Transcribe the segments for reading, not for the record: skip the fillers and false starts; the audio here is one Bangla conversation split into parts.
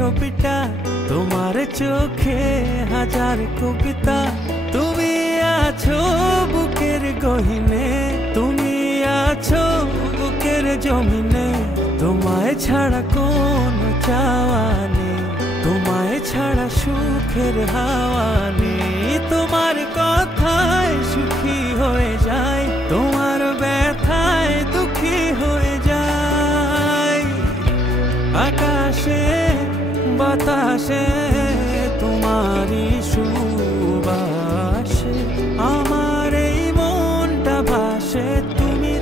ছবিটা, তোমার চোখে হাজার কবিতা। তুমি আছো বুকের গহিনে, তুমি আছো বুকের জমিনে। তোমায় ছাড়া কোনো চাওয়া নেই, তোমায় ছাড়া সুখের হাওয়া নেই। তোমার কথায় সুখী হয়ে যায়, তোমার ব্যথায় দুঃখী হয়ে যায়। আকাশে বাতাসে তোমারই সুবাসে আমার এই মনটা ভাসে। তুমি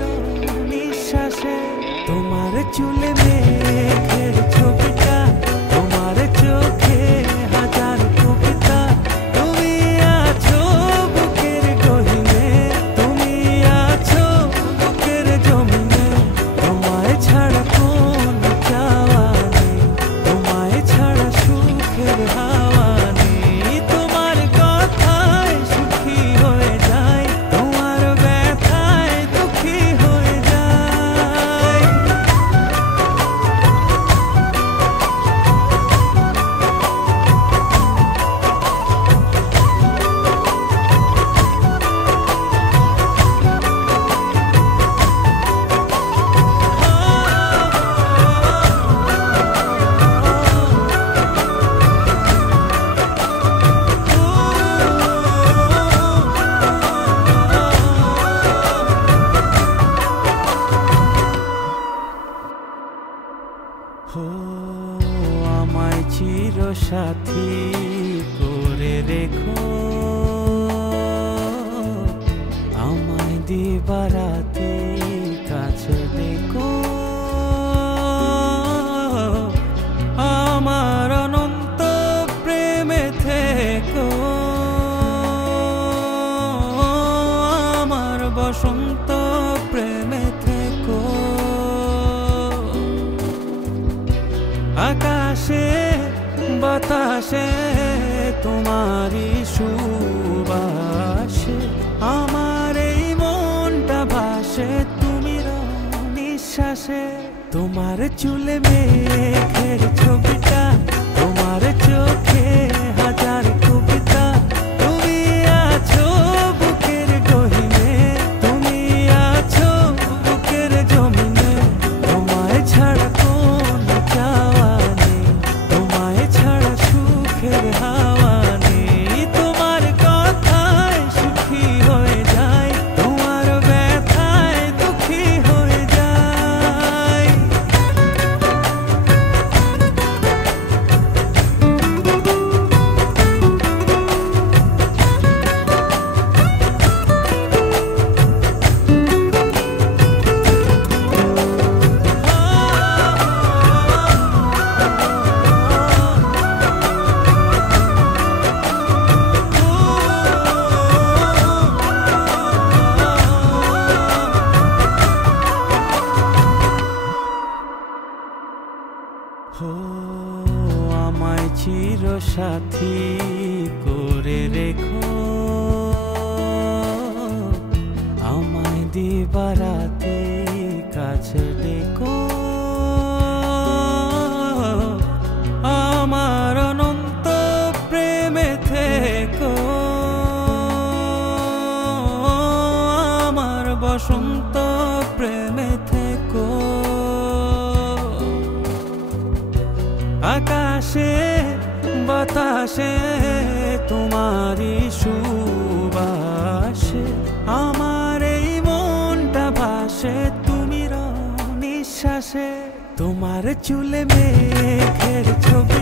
নিঃশ্বাসে, তোমার চুলে মেঘের ছবিটা, তোমার চোখে হাজার কবিতা। তুমি আছো বুকের গহিনে, তুমি আছো বুকের জমিনে। তোমায় ছাড়া কোনো চাওয়া নেই, তোমায় ছাড়া সুখের হাওয়া নেই। তোমার কথায় সুখী হয়ে যায়, তোমার ব্যথায় দুঃখী হয়ে যায়। আমায় চিরসাথী করে রেখো, আমায় দিবারাতি কাছে ডেকো। আমার অনন্ত প্রেমে থেকো, আমার বসন্ত প্রেমে থেকো। আকাশে বাতাসে তোমারই সুবাসে আমার এই মনটা ভাসে। তুমি নিঃশ্বাসে, তোমার চুলে মেঘের ছবিটা, তোমার চোখে হাজার কবিতা। তুমি আছো বুকের গহিনে, তুমি আছো বুকের জমিনে। তোমায় ছাড়া কোনো চাওয়া নেই, তোমায় ছাড়া সুখের হাওয়া নেই। তোমার কথায় সুখী হয়ে যায়, তোমার ব্যথায় দুঃখী হয়ে যায়। আমায় চিরসাথী করে রেখো, আমায় দিবারাতি কাছে ডেকো। আমার অনন্ত প্রেমে থেকো, আমার বসন্ত প্রেমে থেকো। আকাশে বাতাসে তোমারই সুবাসে আমার এই মনটা ভাসে। তুমি নিঃশ্বাসে, তোমার চুলে মেঘের ছবি।